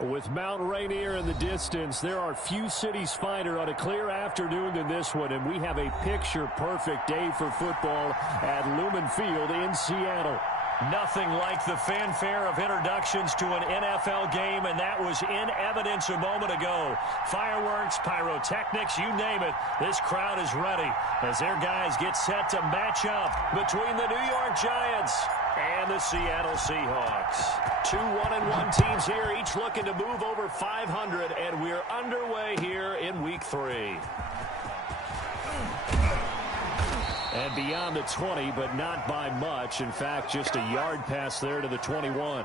With Mount Rainier in the distance, there are few cities finer on a clear afternoon than this one, and we have a picture-perfect day for football at Lumen Field in Seattle. Nothing like the fanfare of introductions to an NFL game, and that was in evidence a moment ago. Fireworks, pyrotechnics, you name it. This crowd is ready as their guys get set to match up between the New York Giants and the Seattle Seahawks. 2 1-1 teams here, each looking to move over 500, and we're underway here in Week 3. And beyond the 20, but not by much. In fact, just a yard pass there to the 21.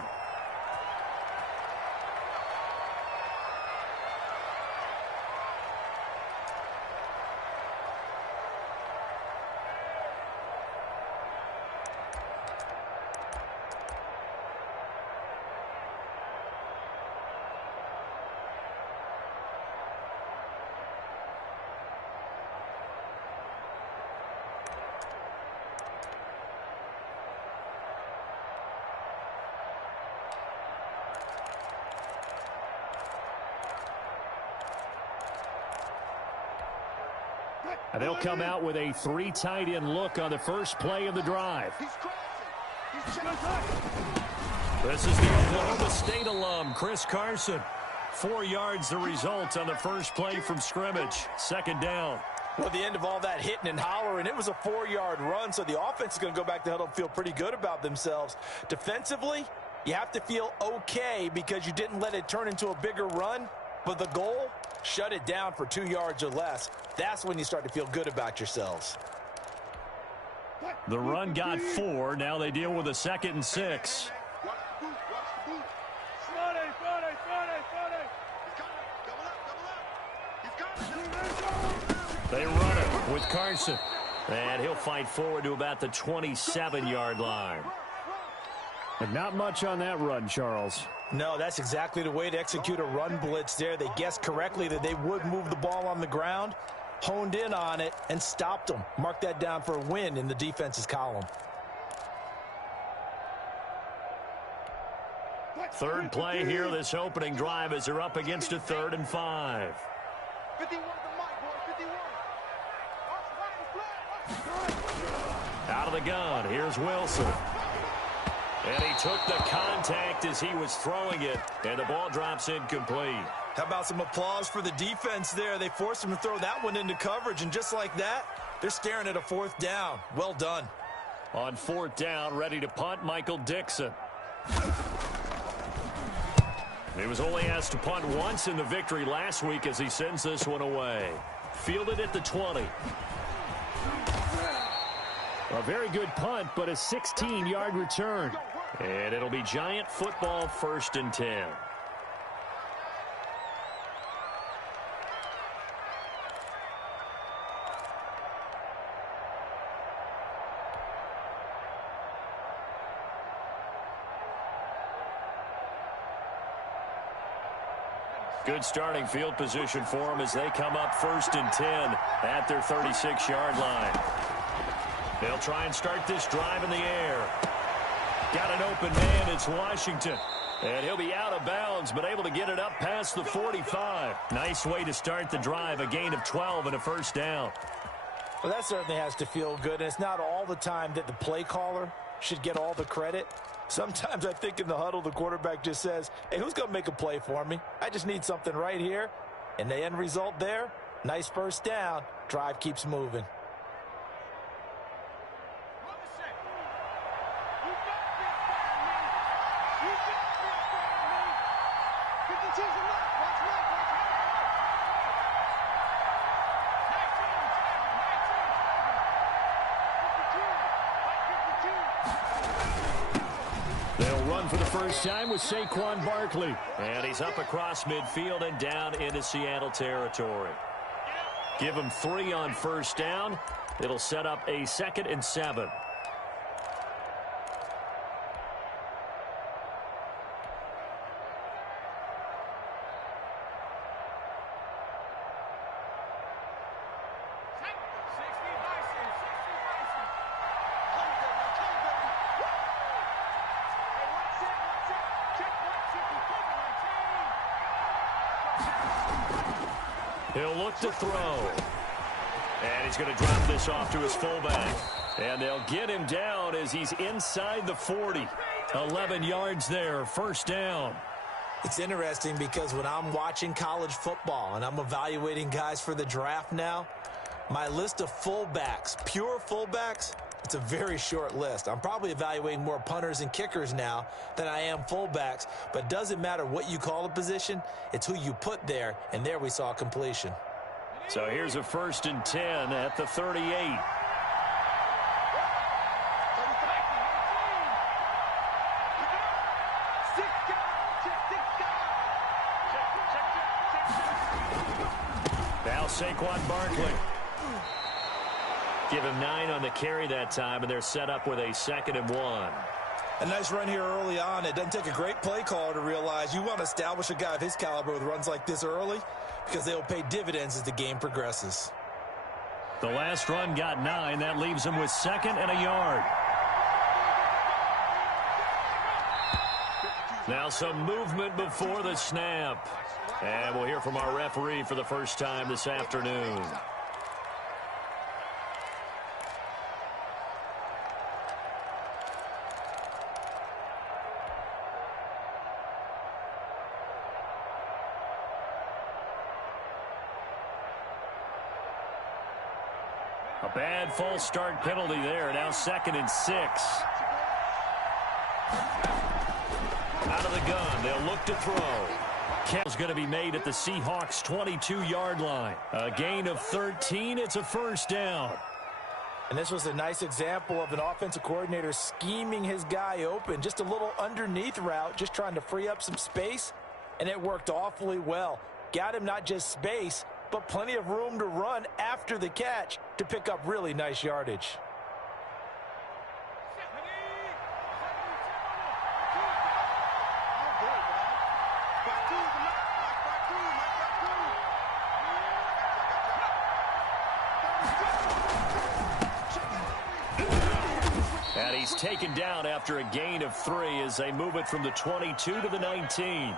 And they'll come out with a 3 tight end look on the first play of the drive. This is the Oklahoma State alum, Chris Carson. 4 yards the result on the first play from scrimmage. Second down. Well, the end of all that hitting and hollering, it was a 4-yard run, so the offense is going to go back to huddle and feel pretty good about themselves. Defensively, you have to feel okay because you didn't let it turn into a bigger run, but the goal, shut it down for 2 yards or less. That's when you start to feel good about yourselves. The run got 4. Now they deal with a 2nd and 6. They run it with Carson. And he'll fight forward to about the 27-yard line. And not much on that run, Charles. No, that's exactly the way to execute a run blitz there. They guessed correctly that they would move the ball on the ground, honed in on it, and stopped them. Mark that down for a win in the defense's column. Third play here, this opening drive, as they're up against a 3rd and 5. 51 to Mike, boy, 51. Out of the gun, here's Wilson. And he took the contact as he was throwing it, and the ball drops incomplete. How about some applause for the defense there? They forced him to throw that one into coverage, and just like that, they're staring at a 4th down. Well done. On 4th down, ready to punt, Michael Dixon. He was only asked to punt once in the victory last week as he sends this one away. Fielded at the 20. A very good punt, but a 16-yard return. And it'll be Giant football, 1st and 10. Good starting field position for them as they come up 1st and 10 at their 36-yard line. They'll try and start this drive in the air. Got an open man, it's Washington. And he'll be out of bounds, but able to get it up past the 45. Nice way to start the drive, a gain of 12 and a 1st down. Well, that certainly has to feel good, and it's not all the time that the play caller should get all the credit. Sometimes I think in the huddle, the quarterback just says, hey, who's going to make a play for me? I just need something right here. And the end result there, nice 1st down. Drive keeps moving. For the first time with Saquon Barkley. And he's up across midfield and down into Seattle territory. Give him 3 on 1st down. It'll set up a 2nd and 7. He'll look to throw. And he's going to drop this off to his fullback. And they'll get him down as he's inside the 40. 11 yards there, first down. It's interesting because when I'm watching college football and I'm evaluating guys for the draft now, my list of fullbacks, pure fullbacks, it's a very short list. I'm probably evaluating more punters and kickers now than I am fullbacks, but it doesn't matter what you call a position, it's who you put there, and there we saw completion. So here's a 1st and 10 at the 38. Now Saquon Barkley. Give him 9 on the carry that time, and they're set up with a 2nd and 1. A nice run here early on. It doesn't take a great play caller to realize you want to establish a guy of his caliber with runs like this early because they'll pay dividends as the game progresses. The last run got 9. That leaves him with 2nd and a yard. Now some movement before the snap. And we'll hear from our referee for the first time this afternoon. A bad false start penalty there. Now 2nd and 6. Out of the gun. They'll look to throw. Count's going to be made at the Seahawks' 22-yard line. A gain of 13. It's a first down. And this was a nice example of an offensive coordinator scheming his guy open. Just a little underneath route, just trying to free up some space. And it worked awfully well. Got him not just space, but plenty of room to run after the catch to pick up really nice yardage. And he's taken down after a gain of 3 as they move it from the 22 to the 19.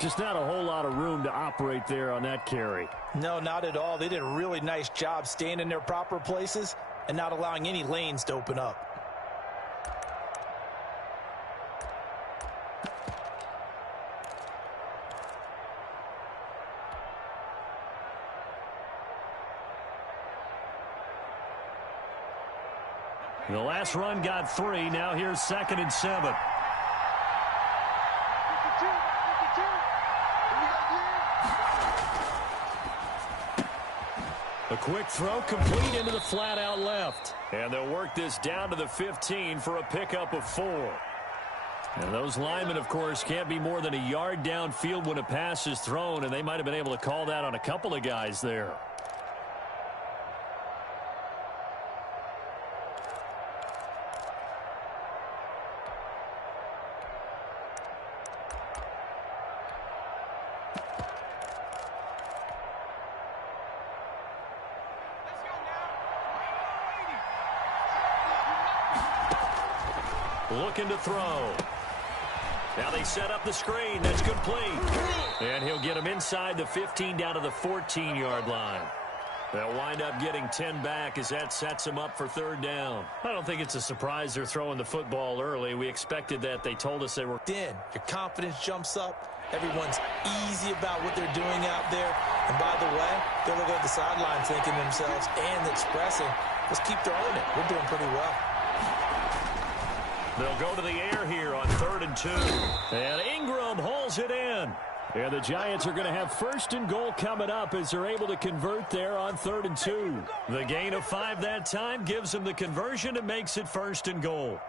Just not a whole lot of room to operate there on that carry. No, not at all. They did a really nice job staying in their proper places and not allowing any lanes to open up. The last run got 3. Now here's 2nd and 7. A quick throw complete into the flat out left. And they'll work this down to the 15 for a pickup of 4. And those linemen, of course, can't be more than a yard downfield when a pass is thrown, and they might have been able to call that on a couple of guys there. Looking to throw. Now they set up the screen. That's complete. And he'll get him inside the 15 down to the 14-yard line. They'll wind up getting 10 back as that sets him up for 3rd down. I don't think it's a surprise they're throwing the football early. We expected that. They told us they were. Then your confidence jumps up. Everyone's easy about what they're doing out there. And by the way, they're looking at the sideline thinking to themselves and expressing, let's keep throwing it. We're doing pretty well. They'll go to the air here on 3rd and 2. And Ingram hauls it in. And the Giants are going to have 1st and goal coming up as they're able to convert there on 3rd and 2. The gain of 5 that time gives them the conversion and makes it 1st and goal.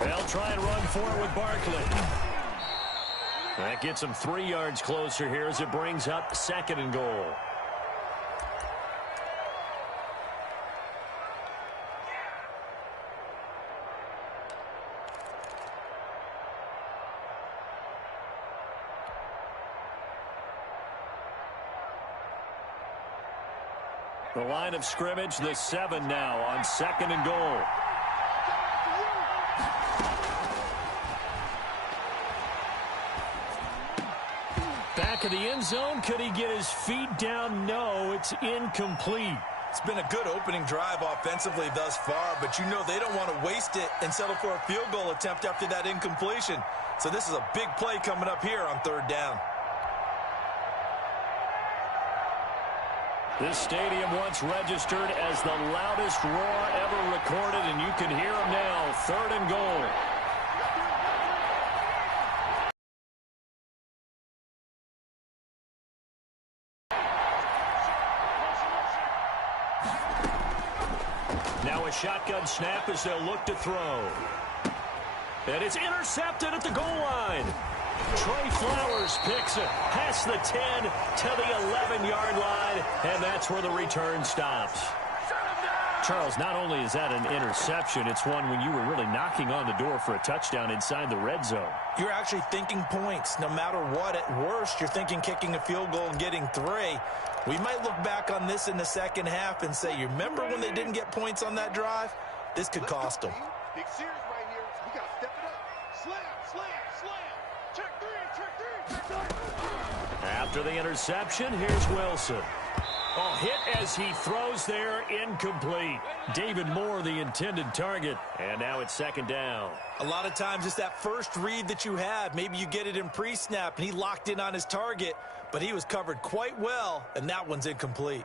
They'll try and run for it with Barkley. That gets them 3 yards closer here as it brings up 2nd and goal. The line of scrimmage, the 7 now on 2nd and goal. back of the end zone. Could he get his feet down? No, it's incomplete. It's been a good opening drive offensively thus far, but you know they don't want to waste it and settle for a field goal attempt after that incompletion. So this is a big play coming up here on third down. This stadium once registered as the loudest roar ever recorded, and you can hear them now. Third and goal. Now a shotgun snap as they'll look to throw. And it's intercepted at the goal line. Trey Flowers picks it past the 10 to the 11-yard line, and that's where the return stops. Charles, not only is that an interception, it's one when you were really knocking on the door for a touchdown inside the red zone. You're actually thinking points. No matter what, at worst, you're thinking kicking a field goal and getting 3. We might look back on this in the second half and say, you remember when they didn't get points on that drive? This could cost them. Big series right here. We got to step it up. Slam, slam, slam. Check 3, check 3, check 3. After the interception, here's Wilson. Oh, hit as he throws there, incomplete. David Moore, the intended target. And now it's second down. A lot of times it's that first read that you have. Maybe you get it in pre-snap, and he locked in on his target, but he was covered quite well, and that one's incomplete.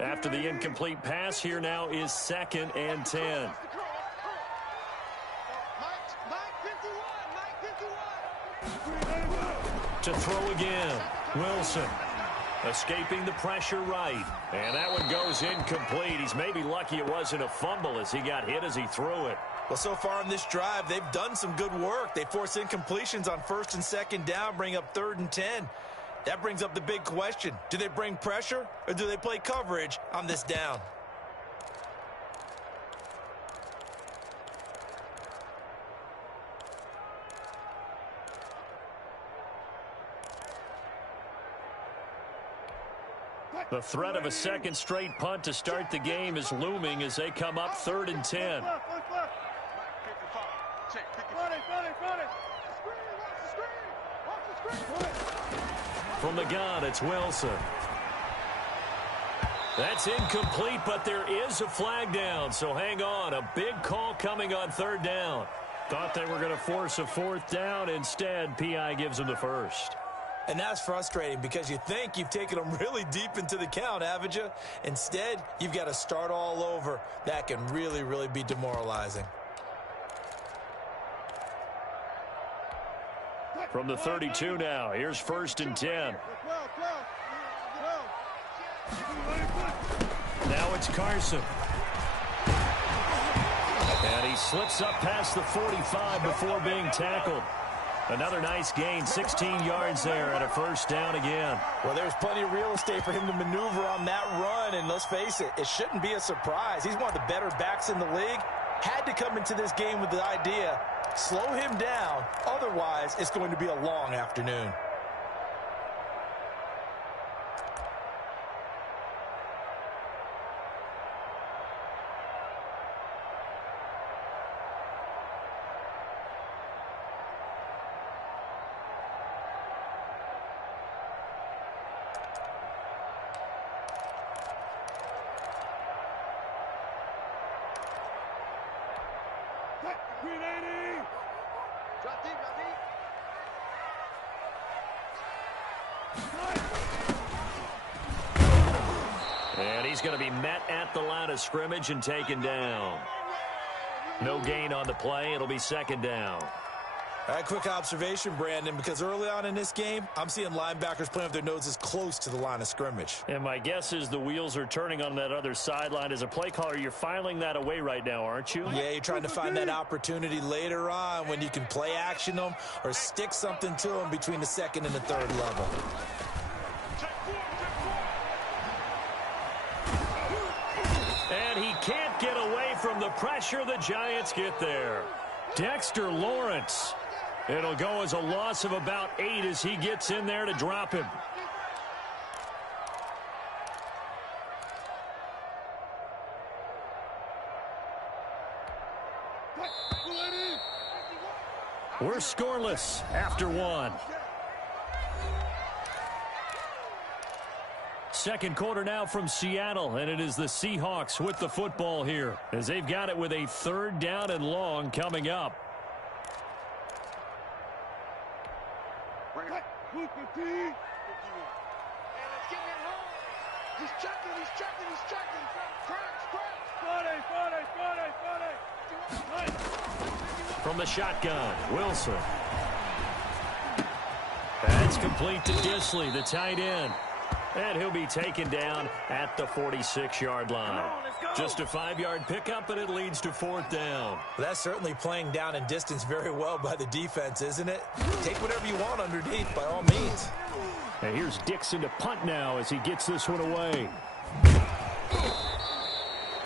After the incomplete pass, here now is second and 10. To throw again, Wilson escaping the pressure right, and that one goes incomplete. He's maybe lucky it wasn't a fumble as he got hit as he threw it. Well, so far in this drive, they've done some good work. They force incompletions on first and second down, bring up third and 10. That brings up the big question. Do they bring pressure or do they play coverage on this down? The threat of a second straight punt to start the game is looming as they come up third and 10. From the gun, it's Wilson. That's incomplete, but there is a flag down, so hang on. A big call coming on third down. Thought they were going to force a fourth down. Instead, PI gives them the first. And that's frustrating because you think you've taken them really deep into the count, haven't you? Instead, you've got to start all over. That can really, really be demoralizing. From the 32 now, here's first and 10. Now it's Carson. And he slips up past the 45 before being tackled. Another nice gain, 16 yards there, and a first down again. Well, there's plenty of real estate for him to maneuver on that run, and let's face it, it shouldn't be a surprise. He's one of the better backs in the league. Had to come into this game with the idea, slow him down, otherwise it's going to be a long afternoon. And he's going to be met at the line of scrimmage and taken down. No gain on the play. It'll be second down. All right, quick observation, Brandon, because early on in this game, I'm seeing linebackers playing with their noses close to the line of scrimmage. And my guess is the wheels are turning on that other sideline. As a play caller, you're filing that away right now, aren't you? Yeah, you're trying to find that opportunity later on when you can play action them or stick something to them between the second and the third level. And he can't get away from the pressure. The Giants get there. Dexter Lawrence. It'll go as a loss of about 8 as he gets in there to drop him. We're scoreless after one. Second quarter now from Seattle, and it is the Seahawks with the football here as they've got it with a 3rd down and long coming up. He's checking. From the shotgun, Wilson. That's complete to Disley, the tight end. And he'll be taken down at the 46-yard line. Just a 5-yard pickup, and it leads to 4th down. That's certainly playing down and distance very well by the defense, isn't it? Take whatever you want underneath, by all means. And here's Dixon to punt now as he gets this one away.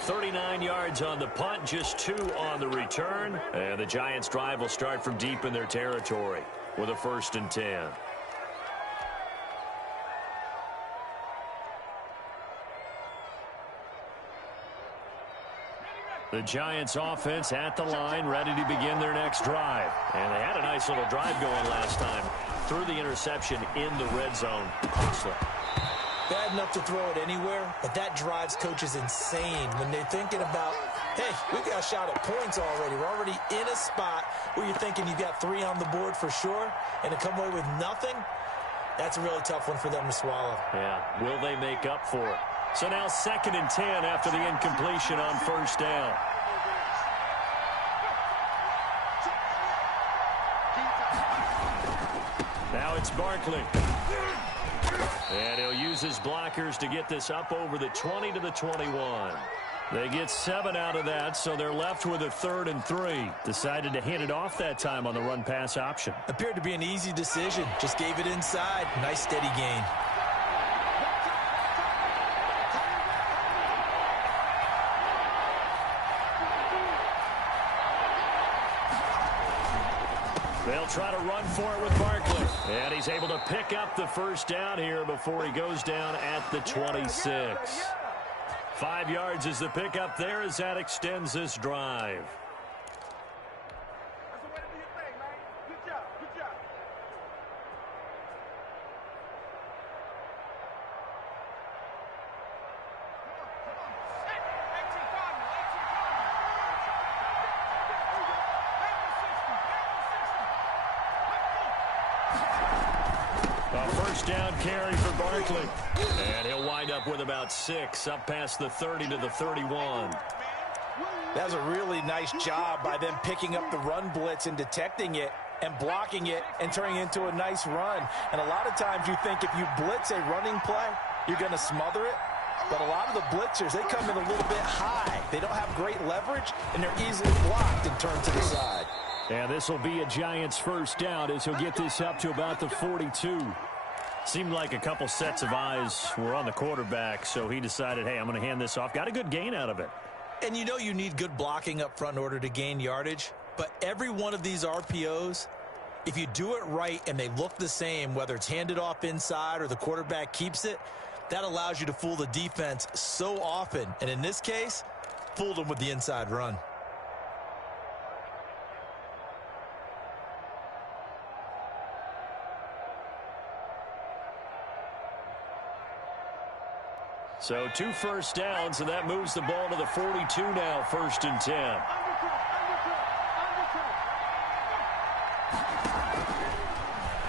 39 yards on the punt, just 2 on the return. And the Giants' drive will start from deep in their territory with a 1st and 10. The Giants offense at the line, ready to begin their next drive. And they had a nice little drive going last time. Threw the interception in the red zone. Costly. Bad enough to throw it anywhere, but that drives coaches insane when they're thinking about, hey, we got a shot at points already. We're already in a spot where you're thinking you got 3 on the board for sure, and to come away with nothing, that's a really tough one for them to swallow. Yeah, will they make up for it? So now 2nd and 10 after the incompletion on 1st down. Now it's Barkley. And he'll use his blockers to get this up over the 20 to the 21. They get 7 out of that, so they're left with a 3rd and 3. Decided to hand it off that time on the run-pass option. Appeared to be an easy decision. Just gave it inside. Nice steady gain. They'll try to run for it with Barkley. And he's able to pick up the 1st down here before he goes down at the 26. 5 yards is the pickup there as that extends this drive. That's the way to do your thing, man. Good job. A 1st down carry for Barkley. And he'll wind up with about 6 up past the 30 to the 31. That was a really nice job by them picking up the run blitz and detecting it and blocking it and turning it into a nice run. And a lot of times you think if you blitz a running play, you're going to smother it. But a lot of the blitzers, they come in a little bit high. They don't have great leverage, and they're easily blocked and turned to the side. And this will be a Giants 1st down as he'll get this up to about the 42. Seemed like a couple sets of eyes were on the quarterback, so he decided, hey, I'm going to hand this off. Got a good gain out of it. And you know you need good blocking up front in order to gain yardage. But every one of these RPOs, if you do it right and they look the same, whether it's handed off inside or the quarterback keeps it, that allows you to fool the defense so often. And in this case, fooled them with the inside run. So 2 1st downs, and that moves the ball to the 42 now, 1st and 10.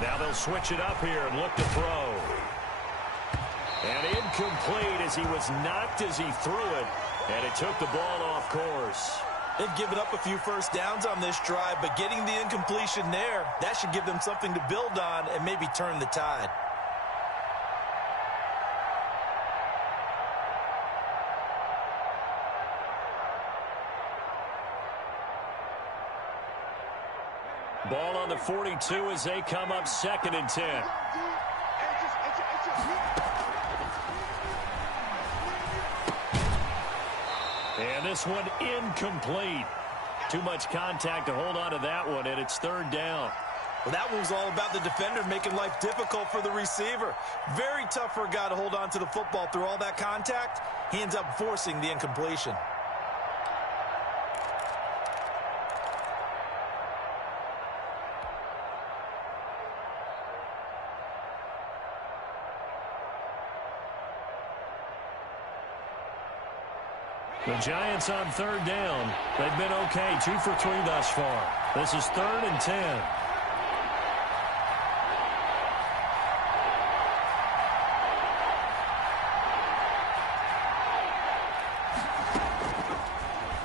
Now they'll switch it up here and look to throw. And incomplete as he was knocked as he threw it, and it took the ball off course. They've given up a few 1st downs on this drive, but getting the incompletion there, that should give them something to build on and maybe turn the tide. Ball on the 42 as they come up 2nd and 10. And this one incomplete. Too much contact to hold on to that one, and it's 3rd down. Well, that one was all about the defender making life difficult for the receiver. Very tough for a guy to hold on to the football through all that contact. He ends up forcing the incompletion. The Giants on third down. They've been okay, 2 for 3 thus far. This is 3rd and 10.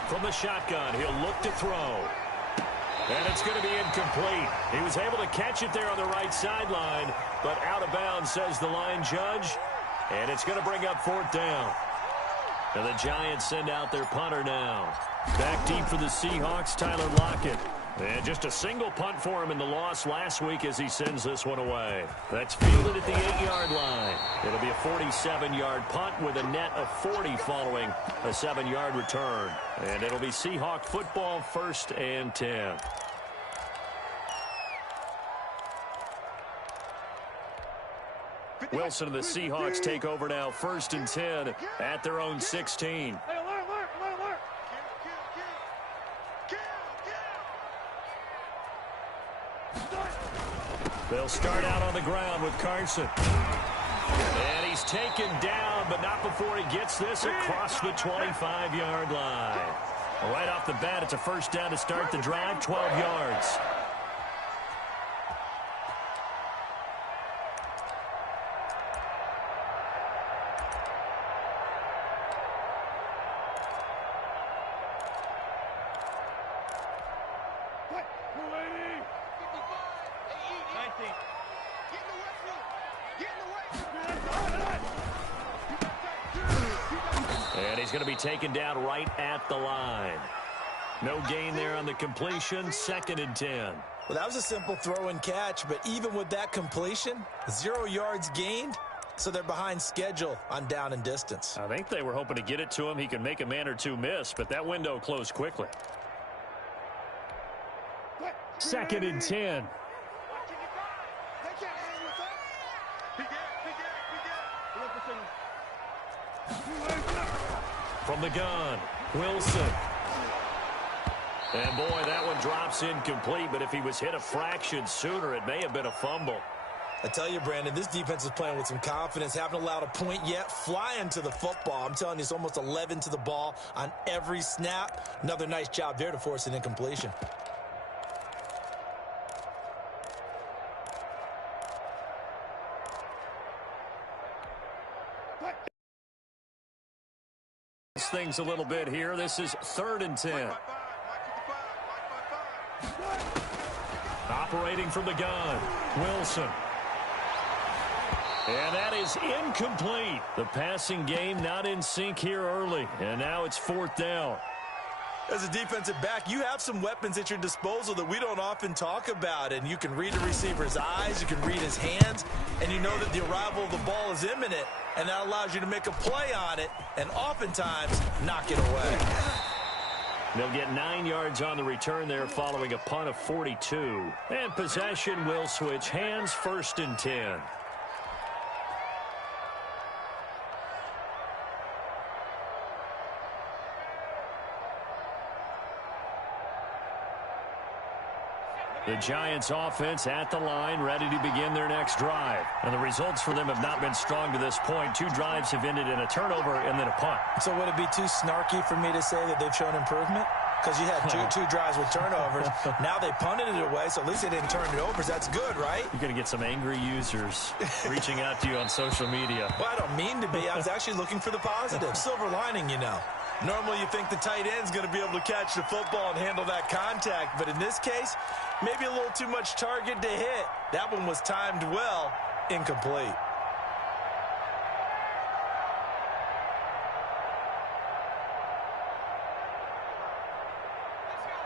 From the shotgun, he'll look to throw. And it's going to be incomplete. He was able to catch it there on the right sideline, but out of bounds, says the line judge. And it's going to bring up 4th down. And the Giants send out their punter now. Back deep for the Seahawks, Tyler Lockett. And just a single punt for him in the loss last week as he sends this one away. That's fielded at the 8-yard line. It'll be a 47-yard punt with a net of 40 following a 7-yard return. And it'll be Seahawk football, 1st and 10. Wilson and the Seahawks take over now, 1st and 10 at their own 16. They'll start out on the ground with Carson. And he's taken down, but not before he gets this across the 25-yard line. Right off the bat, it's a 1st down to start the drive, 12 yards. And he's going to be taken down right at the line. No gain there on the completion, 2nd and 10. Well, that was a simple throw and catch, but even with that completion, 0 yards gained, so they're behind schedule on down and distance. I think they were hoping to get it to him. He can make a man or two miss, but that window closed quickly. 2nd and 10. From the gun, Wilson. And boy, that one drops incomplete, but if he was hit a fraction sooner, it may have been a fumble. I tell you, Brandon, this defense is playing with some confidence. Haven't allowed a point yet. Flying to the football. I'm telling you, it's almost 11 to the ball on every snap. Another nice job there to force an incompletion. Things a little bit here. This is 3rd and 10. Operating from the gun, Wilson. And that is incomplete. The passing game not in sync here early. And now it's 4th down. As a defensive back, you have some weapons at your disposal that we don't often talk about. And you can read the receiver's eyes, you can read his hands, and you know that the arrival of the ball is imminent. And that allows you to make a play on it and oftentimes knock it away. They'll get 9 yards on the return there following a punt of 42. And possession will switch hands, 1st and 10. The Giants offense at the line, ready to begin their next drive. And the results for them have not been strong to this point. 2 drives have ended in a turnover and then a punt. So would it be too snarky for me to say that they've shown improvement? Because you had two drives with turnovers. Now they punted it away, so at least they didn't turn it over. So that's good, right? You're going to get some angry users reaching out to you on social media. Well, I don't mean to be. I was actually looking for the positive. Silver lining, you know. Normally you think the tight end's going to be able to catch the football and handle that contact. But in this case, maybe a little too much target to hit. That one was timed well, incomplete.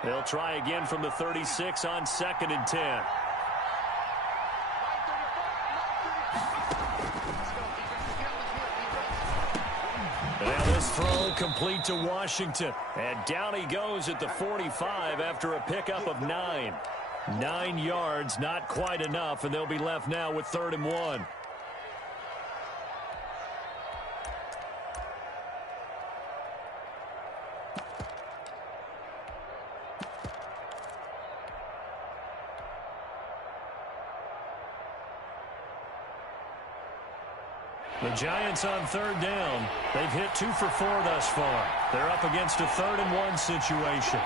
They'll try again from the 36 on 2nd and 10. Now this throw complete to Washington. And down he goes at the 45 after a pickup of 9. 9 yards, not quite enough, and they'll be left now with 3rd and 1. The Giants on 3rd down. They've hit 2 for 4 thus far. They're up against a 3rd and 1 situation.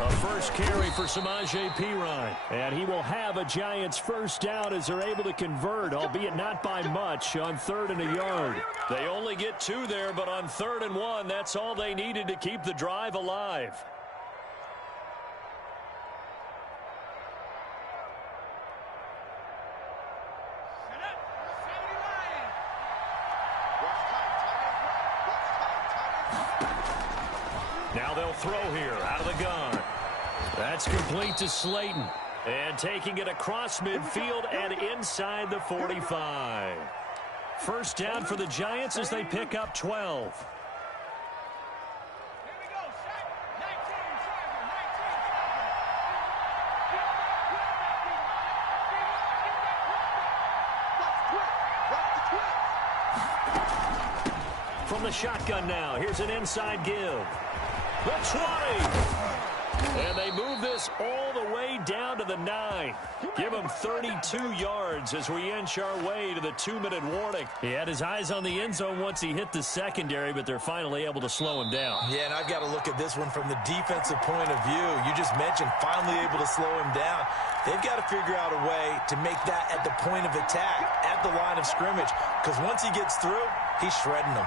A first carry for Samaje Perine. And he will have a Giants first down as they're able to convert, albeit not by much, on 3rd and a yard. They only get 2 there, but on 3rd and 1, that's all they needed to keep the drive alive. Now they'll throw here out of the gun. That's complete to Slayton. And taking it across midfield and inside the 45. First down for the Giants as they pick up 12. From the shotgun now, here's an inside give. The 20. And they move this all the way down to the 9. Give him 32 yards as we inch our way to the 2-minute warning. He had his eyes on the end zone once he hit the secondary, but they're finally able to slow him down. Yeah, and I've got to look at this one from the defensive point of view. You just mentioned finally able to slow him down. They've got to figure out a way to make that at the point of attack, at the line of scrimmage, because once he gets through, he's shredding them.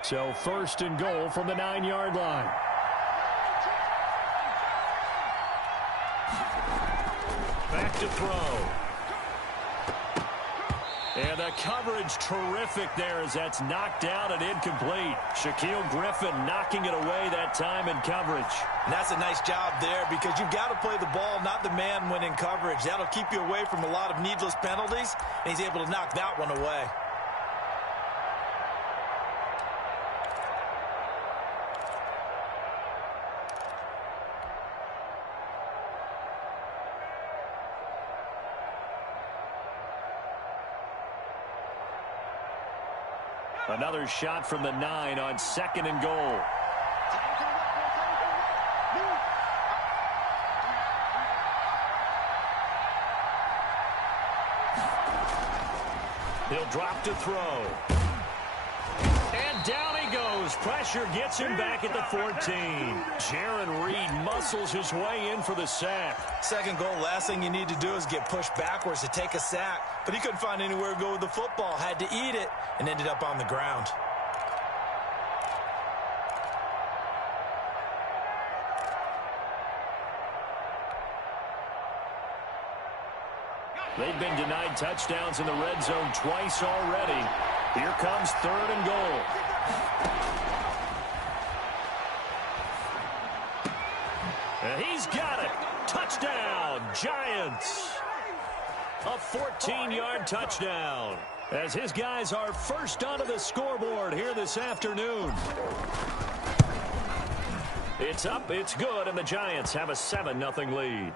So 1st and goal from the 9-yard line. Back to throw. And the coverage terrific there as that's knocked out and incomplete. Shaquille Griffin knocking it away that time in coverage. And that's a nice job there because you've got to play the ball, not the man when in coverage. That'll keep you away from a lot of needless penalties, and he's able to knock that one away. Another shot from the 9 on 2nd and goal. He'll drop to throw. And down he goes. Pressure gets him back at the 14. Jaron Reed muscles his way in for the sack. 2nd goal, last thing you need to do is get pushed backwards to take a sack. But he couldn't find anywhere to go with the football. Had to eat it and ended up on the ground. They've been denied touchdowns in the red zone twice already. Here comes 3rd and goal. And he's got it. Touchdown, Giants. A 14-yard touchdown as his guys are first onto the scoreboard here this afternoon. It's up, it's good, and the Giants have a 7-0 lead.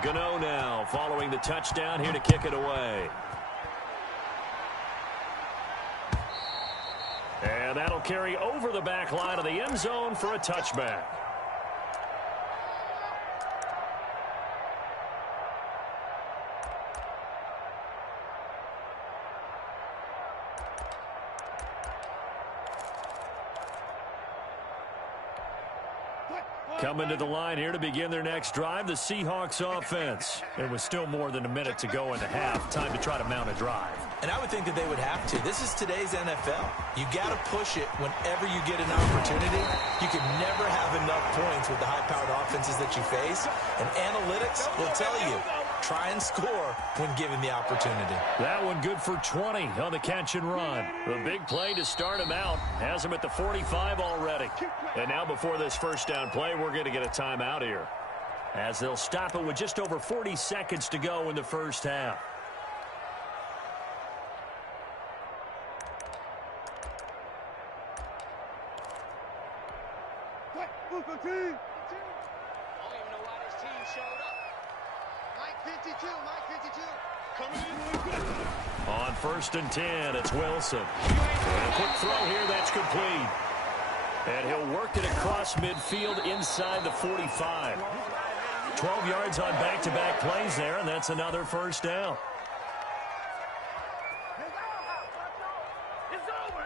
Gano now following the touchdown here to kick it away. And that'll carry over the back line of the end zone for a touchback. Coming to the line here to begin their next drive, the Seahawks offense. There was still more than a minute to go in the half. Time to try to mount a drive. And I would think that they would have to. This is today's NFL. You got to push it whenever you get an opportunity. You can never have enough points with the high-powered offenses that you face. And analytics will tell you, try and score when given the opportunity. That one good for 20 on the catch and run. The big play to start him out. Has him at the 45 already. And now before this first down play, we're going to get a timeout here, as they'll stop it with just over 40 seconds to go in the first half. Don't even know why this team showed up. Mike 52, Mike 52. Coming in. On 1st and 10, it's Wilson. And a quick throw here, that's complete. And he'll work it across midfield inside the 45. 12 yards on back-to-back plays there, and that's another first down. It's over,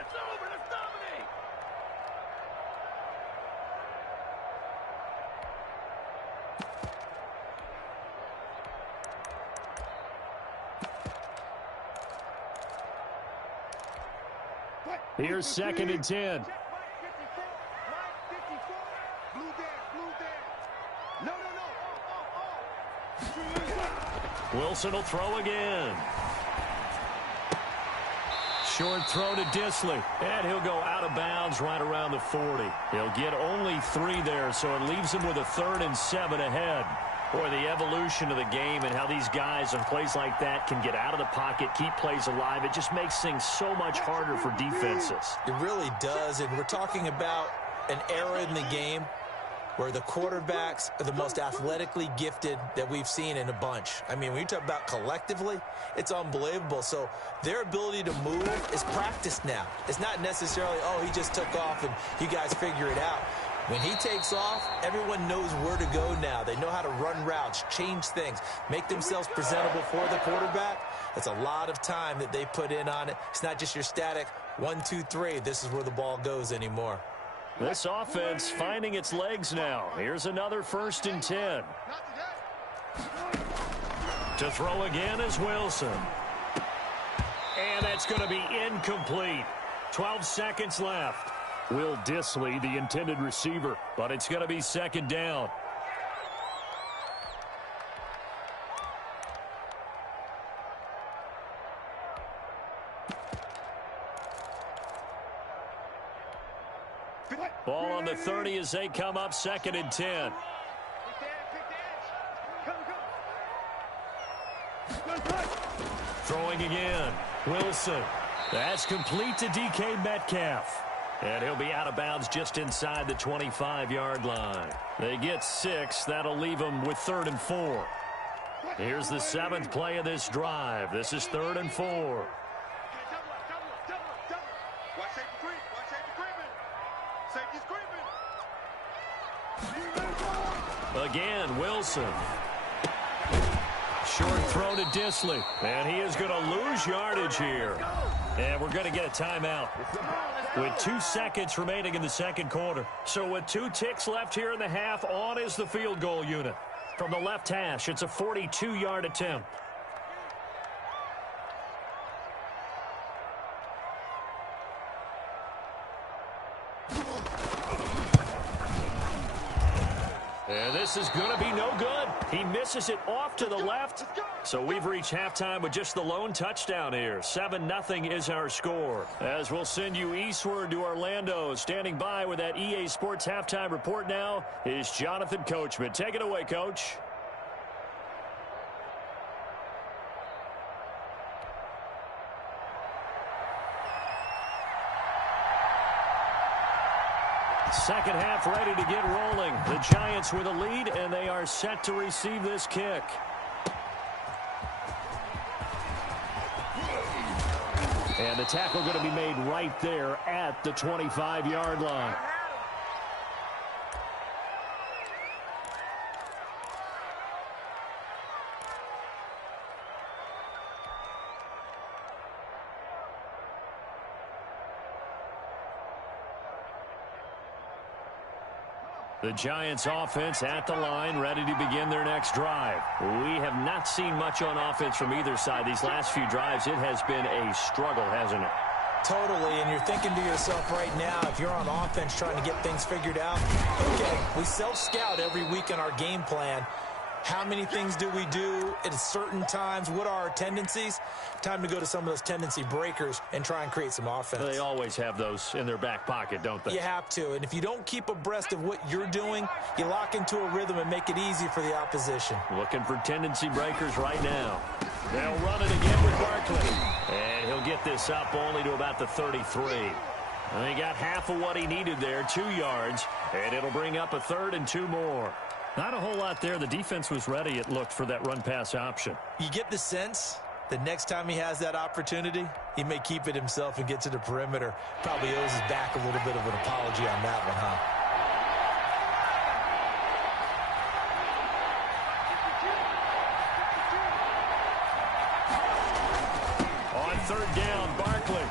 let's dominate. Here's 2nd and 10. Wilson will throw again. Short throw to Disley, and he'll go out of bounds right around the 40. He'll get only 3 there, so it leaves him with a 3rd and 7 ahead. Boy, the evolution of the game and how these guys on plays like that can get out of the pocket, keep plays alive, it just makes things so much harder for defenses. It really does, and we're talking about an era in the game where the quarterbacks are the most athletically gifted that we've seen in a bunch. I mean, when you talk about collectively, it's unbelievable. So their ability to move is practiced now. It's not necessarily, oh, he just took off and you guys figure it out. When he takes off, everyone knows where to go now. They know how to run routes, change things, make themselves presentable for the quarterback. It's a lot of time that they put in on it. It's not just your static 1, 2, 3. This is where the ball goes anymore. This offense finding its legs now. Here's another 1st and 10. To throw again is Wilson. And that's going to be incomplete. 12 seconds left. Will Disley, the intended receiver, but it's going to be 2nd down. Ball on the 30 as they come up 2nd and 10. Throwing again. Wilson. That's complete to DK Metcalf. And he'll be out of bounds just inside the 25-yard line. They get 6. That'll leave them with 3rd and 4. Here's the 7th play of this drive. This is 3rd and 4. Again, Wilson. Short throw to Disley. And he is going to lose yardage here. And we're going to get a timeout with 2 seconds remaining in the 2nd quarter. So with 2 ticks left here in the half, on is the field goal unit. From the left hash, it's a 42-yard attempt. And this is going to be no good. He misses it off to the left. So we've reached halftime with just the lone touchdown here. 7-0 is our score. As we'll send you eastward to Orlando. Standing by with that EA Sports halftime report now is Jonathan Coachman. Take it away, Coach. Second half ready to get rolling. The Giants with a lead, and they are set to receive this kick. And the tackle going to be made right there at the 25-yard line. The Giants offense at the line, ready to begin their next drive. We have not seen much on offense from either side. These last few drives, it has been a struggle, hasn't it? Totally, and you're thinking to yourself right now, if you're on offense trying to get things figured out, okay, we self-scout every week in our game plan. How many things do we do at certain times? What are our tendencies? Time to go to some of those tendency breakers and try and create some offense. They always have those in their back pocket, don't they? You have to, and if you don't keep abreast of what you're doing, you lock into a rhythm and make it easy for the opposition. Looking for tendency breakers right now. They'll run it again with Barkley. And he'll get this up only to about the 33. And he got half of what he needed there, 2 yards, and it'll bring up a 3rd and 2 more. Not a whole lot there. The defense was ready, it looked, for that run-pass option. You get the sense the next time he has that opportunity, he may keep it himself and get to the perimeter. Probably owes his back a little bit of an apology on that one, huh? On 3rd down, Barkley.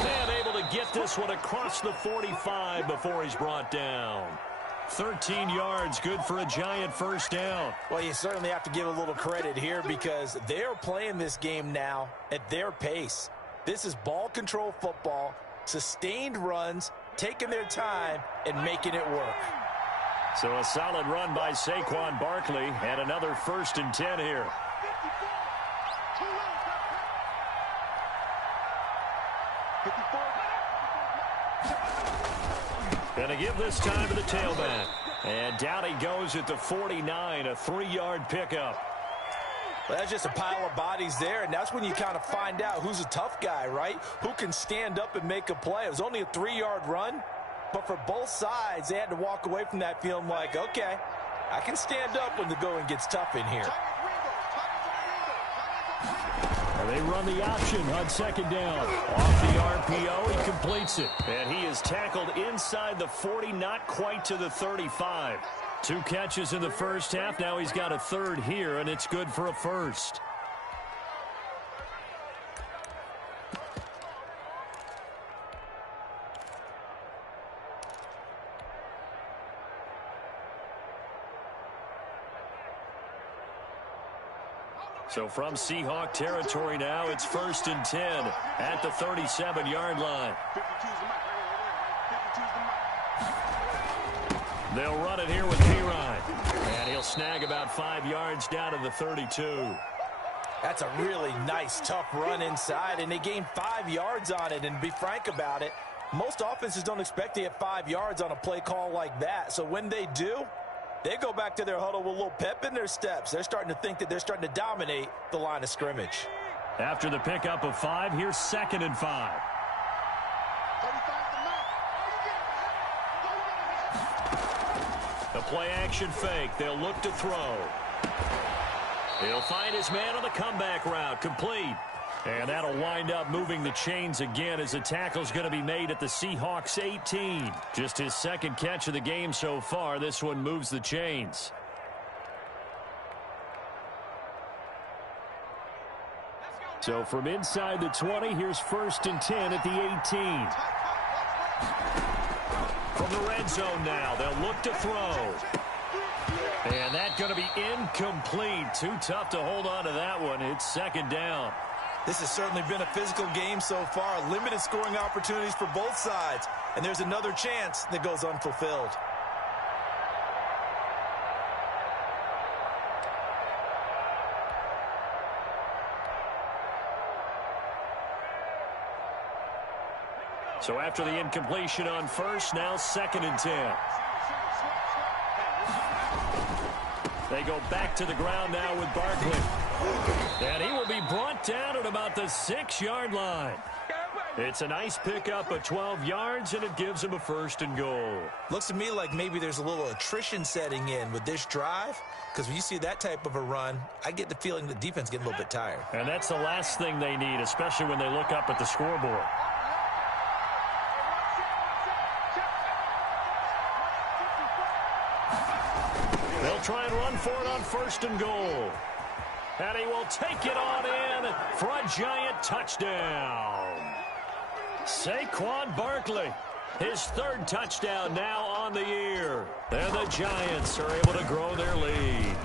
And able to get this one across the 45 before he's brought down. 13 yards, good for a Giant first down. Well, you certainly have to give a little credit here because they're playing this game now at their pace. This is ball control football, sustained runs, taking their time, and making it work. So a solid run by Saquon Barkley and another 1st and 10 here. Going to give this time to the tailback. And down he goes at the 49, a 3-yard pickup. Well, that's just a pile of bodies there, and that's when you kind of find out who's a tough guy, right? Who can stand up and make a play. It was only a 3-yard run, but for both sides, they had to walk away from that feeling like, okay, I can stand up when the going gets tough in here. They run the option on 2nd down. Off the RPO, he completes it. And he is tackled inside the 40, not quite to the 35. 2 catches in the first half. Now he's got a 3rd here, and it's good for a 1st. So from Seahawk territory now, it's 1st and 10 at the 37-yard line. They'll run it here with P-Ryan. And he'll snag about 5 yards down to the 32. That's a really nice, tough run inside, and they gained 5 yards on it. And to be frank about it, most offenses don't expect to get 5 yards on a play call like that. So when they do, they go back to their huddle with a little pep in their steps. They're starting to think that they're starting to dominate the line of scrimmage. After the pickup of 5, here's 2nd and 5. The play-action fake. They'll look to throw. He'll find his man on the comeback route. Complete. And that'll wind up moving the chains again as the tackle's going to be made at the Seahawks 18. Just his 2nd catch of the game so far. This one moves the chains. So from inside the 20, here's 1st and 10 at the 18. From the red zone now, they'll look to throw. And that's going to be incomplete. Too tough to hold on to that one. It's 2nd down. This has certainly been a physical game so far. Limited scoring opportunities for both sides. And there's another chance that goes unfulfilled. So after the incompletion on 1st, now 2nd and 10. They go back to the ground now with Barkley. And he will be brought down at about the 6-yard line. It's a nice pickup of 12 yards, and it gives him a 1st and goal. Looks to me like maybe there's a little attrition setting in with this drive, because when you see that type of a run, I get the feeling the defense getting a little bit tired. And that's the last thing they need, especially when they look up at the scoreboard. They'll try and run for it on 1st and goal. And he will take it on in for a Giant touchdown. Saquon Barkley, his 3rd touchdown now on the year. And the Giants are able to grow their lead.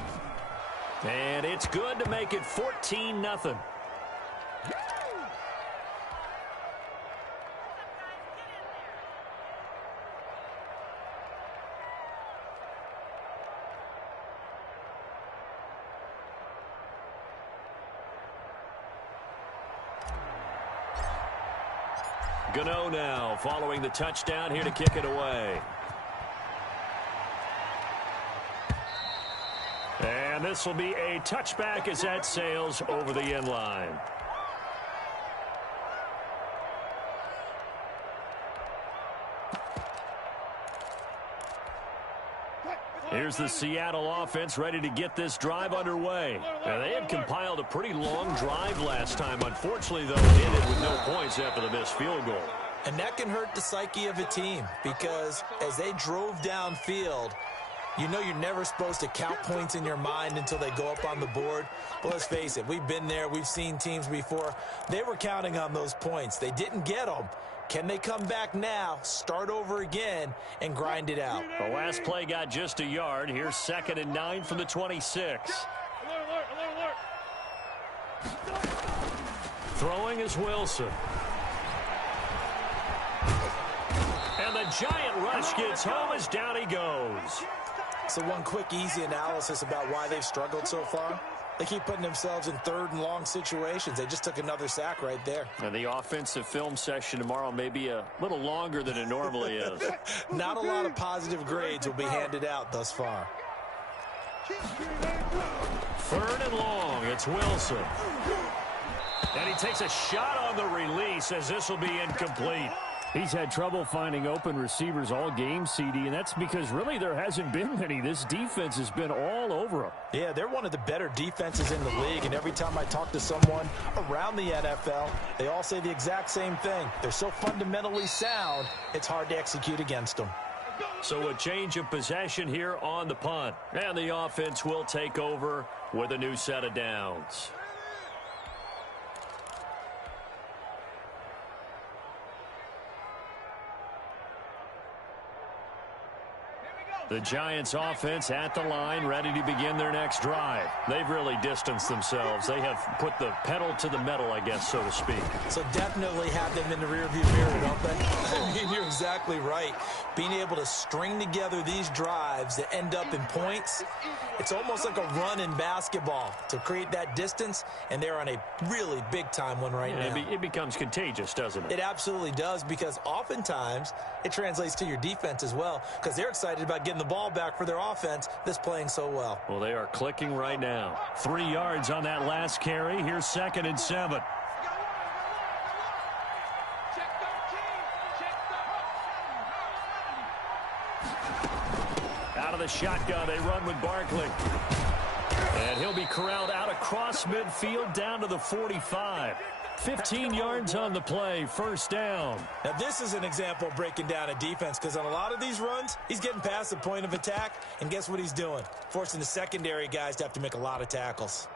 And it's good to make it 14-0. Gano now following the touchdown here to kick it away. And this will be a touchback as that sails over the end line. Here's the Seattle offense ready to get this drive underway. Now, they had compiled a pretty long drive last time. Unfortunately, though, it ended with no points after the missed field goal. And that can hurt the psyche of a team because as they drove downfield, you know you're never supposed to count points in your mind until they go up on the board. But let's face it, we've been there. We've seen teams before. They were counting on those points. They didn't get them. Can they come back now, start over again, and grind it out? The last play got just a yard. Here's 2nd and 9 from the 26. Throwing is Wilson. And the giant rush gets home as down he goes. So one quick, easy analysis about why they've struggled so far. They keep putting themselves in 3rd and long situations. They just took another sack right there. And the offensive film session tomorrow may be a little longer than it normally is. Not a lot of positive grades will be handed out thus far. 3rd and long. It's Wilson. And he takes a shot on the release as this will be incomplete. He's had trouble finding open receivers all game, CD, and that's because really there hasn't been many. This defense has been all over him. Yeah, they're one of the better defenses in the league, and every time I talk to someone around the NFL, they all say the exact same thing. They're so fundamentally sound, it's hard to execute against them. So a change of possession here on the punt, and the offense will take over with a new set of downs. The Giants offense at the line, ready to begin their next drive. They've really distanced themselves. They have put the pedal to the metal, I guess, so to speak. So definitely have them in the rearview mirror, don't they? I mean, you're exactly right. Being able to string together these drives that end up in points, it's almost like a run in basketball to create that distance, and they're on a really big-time one right now. It becomes contagious, doesn't it? It absolutely does, because oftentimes it translates to your defense as well, because they're excited about getting the ball back for their offense that's playing so well. Well, they are clicking right now. 3 yards on that last carry. Here's 2nd and 7. Out of the shotgun, they run with Barkley. And he'll be corralled out across midfield down to the 45. 15 yards on the play, 1st down. Now, this is an example of breaking down a defense, because on a lot of these runs, he's getting past the point of attack, and guess what he's doing? Forcing the secondary guys to have to make a lot of tackles.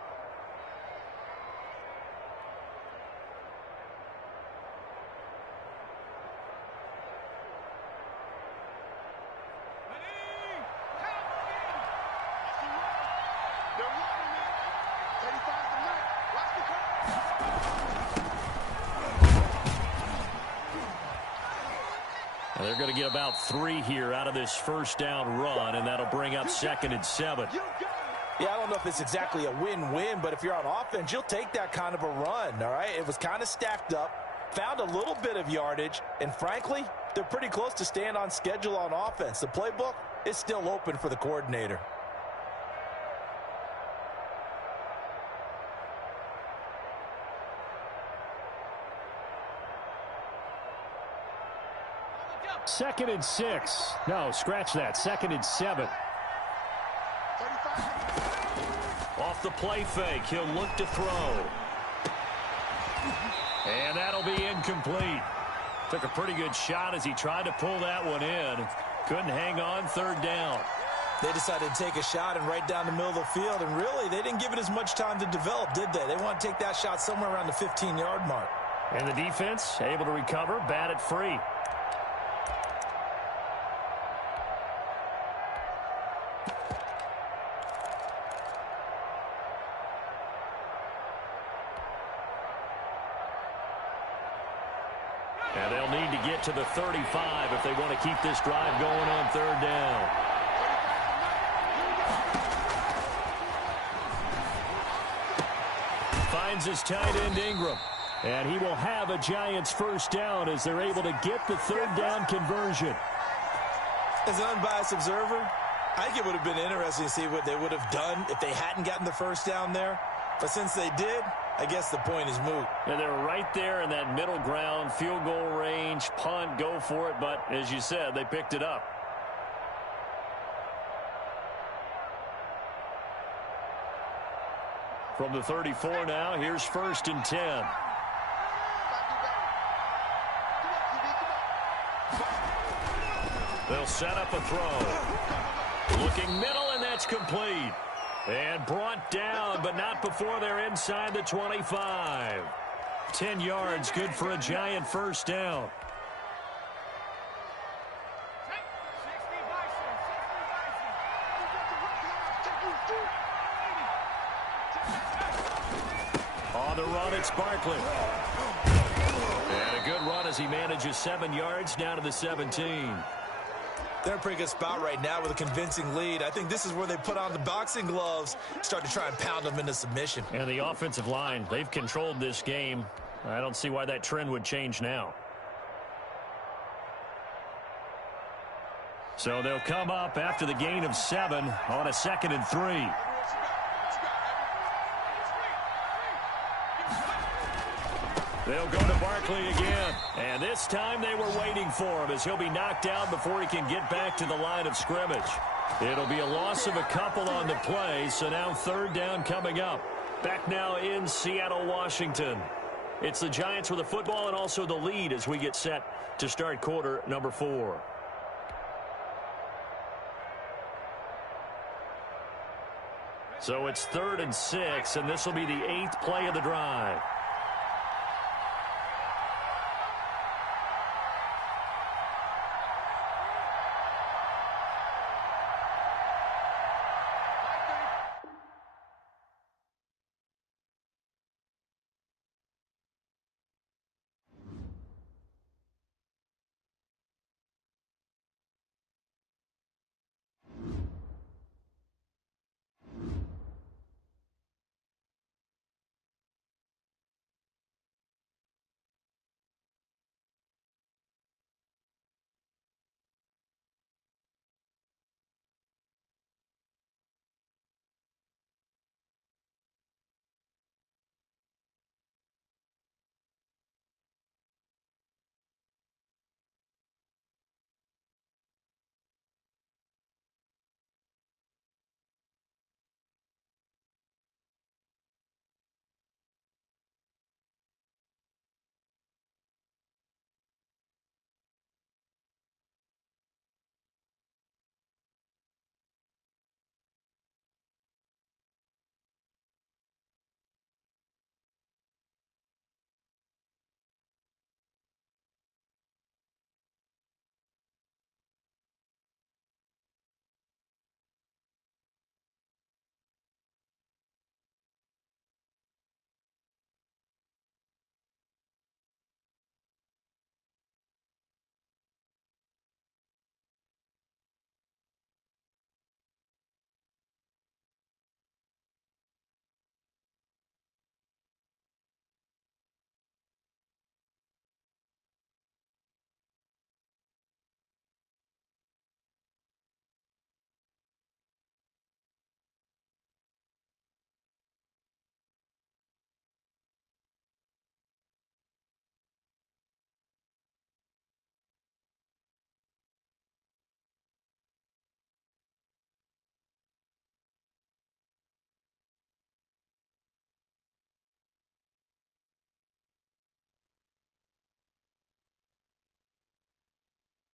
They're going to get about 3 here out of this 1st down run, and that'll bring up 2nd and 7. Yeah, I don't know if it's exactly a win-win, but if you're on offense, you'll take that kind of a run, all right? It was kind of stacked up, found a little bit of yardage, and frankly, they're pretty close to staying on schedule on offense. The playbook is still open for the coordinator. Second and 6. No, scratch that. 2nd and 7. Off the play fake, he'll look to throw. And that'll be incomplete. Took a pretty good shot as he tried to pull that one in. Couldn't hang on, 3rd down. They decided to take a shot and right down the middle of the field, and really, they didn't give it as much time to develop, did they? They want to take that shot somewhere around the 15-yard mark. And the defense able to recover, bat it free. And they'll need to get to the 35 if they want to keep this drive going on 3rd down. Finds his tight end Ingram. And he will have a Giants 1st down as they're able to get the 3rd down conversion. As an unbiased observer, I think it would have been interesting to see what they would have done if they hadn't gotten the 1st down there. But since they did, I guess the point is moot. And they're right there in that middle ground, field goal range, punt, go for it. But as you said, they picked it up. From the 34 now, here's 1st and 10. They'll set up a throw. Looking middle, and that's complete. And brought down, but not before they're inside the 25. 10 yards, good for a giant first down. On the run, it's Barkley. And a good run as he manages 7 yards down to the 17. They're in a pretty good spot right now with a convincing lead. I think this is where they put on the boxing gloves, start to try and pound them into submission. And the offensive line, they've controlled this game. I don't see why that trend would change now. So they'll come up after the gain of 7 on a 2nd and 3. They'll go to Barkley again. And this time they were waiting for him as he'll be knocked down before he can get back to the line of scrimmage. It'll be a loss of a couple on the play, so now 3rd down coming up. Back now in Seattle, Washington. It's the Giants with the football and also the lead as we get set to start quarter number 4. So it's 3rd and 6, and this will be the 8th play of the drive.